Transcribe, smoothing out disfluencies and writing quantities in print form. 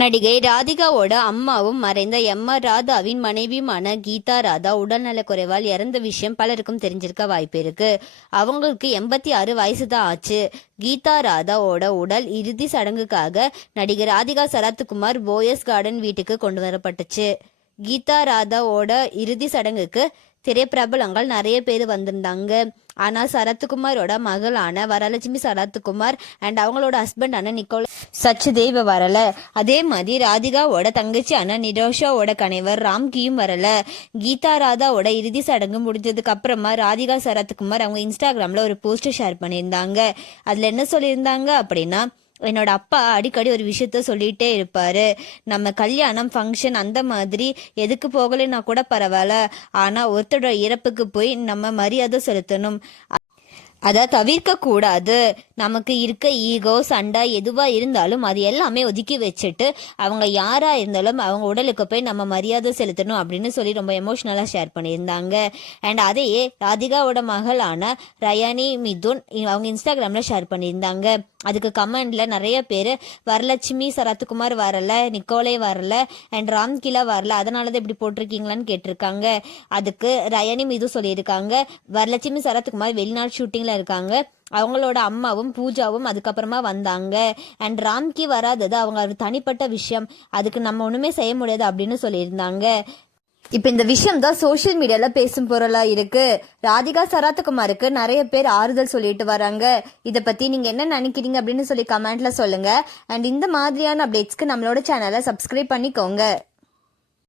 நடிகை ராதிகாவோட அம்மாவும் மறைந்த எம்.ஆர். ராதாவின் மனைவியுமான கீதா ராதா உடல்நலக்குறைவால் இறந்த விஷயம் பலருக்கும் தெரிஞ்சிருக்க வாய்ப்பு இருக்கு. அவங்களுக்கு 86 வயசு தான் ஆச்சு. கீதா ராதாவோட உடல் இறுதி சடங்குக்காக நடிகர் ராதிகா சரத்குமார் போயஸ் கார்டன் வீட்டுக்கு கொண்டு வரப்பட்டுச்சு. கீதா ராதாவோட இறுதி சடங்குக்கு திரைப்பிரபலங்கள் நிறைய பேர் வந்திருந்தாங்க. ஆனால் சரத்குமாரோட மகளான வரலட்சுமி சரத்குமார் அண்ட் அவங்களோட ஹஸ்பண்டான நிக்கோல் சச்தேவ் வரல. அதே மாதிரி ராதிகாவோட தங்கச்சியான நிரோஷாவோட கணவர் ராம்கியும் வரல. கீதா ராதாவோட இறுதி சடங்கு முடிஞ்சதுக்கு அப்புறமா ராதிகா சரத்குமார் அவங்க இன்ஸ்டாகிராம்ல ஒரு போஸ்ட் ஷேர் பண்ணியிருந்தாங்க. அதுல என்ன சொல்லியிருந்தாங்க அப்படின்னா, என்னோட அப்பா அடிக்கடி ஒரு விஷயத்த சொல்லிகிட்டே இருப்பாரு. நம்ம கல்யாணம் ஃபங்க்ஷன் அந்த மாதிரி எதுக்கு போகலைன்னா கூட பரவாயில்ல, ஆனால் ஒருத்தரோட இறப்புக்கு போய் நம்ம மரியாதை செலுத்தணும், அதை தவிர்க்க கூடாது. நமக்கு இருக்க ஈகோ சண்டை எதுவாக இருந்தாலும் அது எல்லாமே ஒதுக்கி வச்சுட்டு அவங்க யாராக இருந்தாலும் அவங்க உடலுக்கு போய் நம்ம மரியாதை செலுத்தணும் அப்படின்னு சொல்லி ரொம்ப எமோஷ்னலாக ஷேர் பண்ணியிருந்தாங்க. அண்ட் அதையே ராதிகாவோட மகளான ரயானி மிதுன் அவங்க இன்ஸ்டாகிராமில் ஷேர் பண்ணியிருந்தாங்க. அதுக்கு கமெண்ட்ல நிறைய பேர் வரலட்சுமி சரத்குமார் வரல, நிக்கோலே வரல அண்ட் ராம்கிலா வரல, அதனால தான் இப்படி போட்டிருக்கீங்களான்னு கேட்டிருக்காங்க. அதுக்கு ரயானி மிது சொல்லியிருக்காங்க, வரலட்சுமி சரத்குமார் வெளிநாடு ஷூட்டிங்ல இருக்காங்க, அவங்களோட அம்மாவும் பூஜாவும் அதுக்கப்புறமா வந்தாங்க. அண்ட் ராம்கி வராதது அவங்க தனிப்பட்ட விஷயம், அதுக்கு நம்ம ஒண்ணுமே செய்ய முடியாது அப்படின்னு சொல்லியிருந்தாங்க. இப்போ இந்த விஷயம் தான் சோஷியல் மீடியால பேசும் பொருளா இருக்கு. ராதிகா சரத்குமாருக்கு நிறைய பேர் ஆறுதல் சொல்லிட்டு வராங்க. இதை பத்தி நீங்க என்ன நினைக்கிறீங்க அப்படின்னு சொல்லி கமெண்ட்ல சொல்லுங்க. அண்ட் இந்த மாதிரியான அப்டேட்ஸ்க்கு நம்மளோட சேனலை சப்ஸ்கிரைப் பண்ணிக்கோங்க.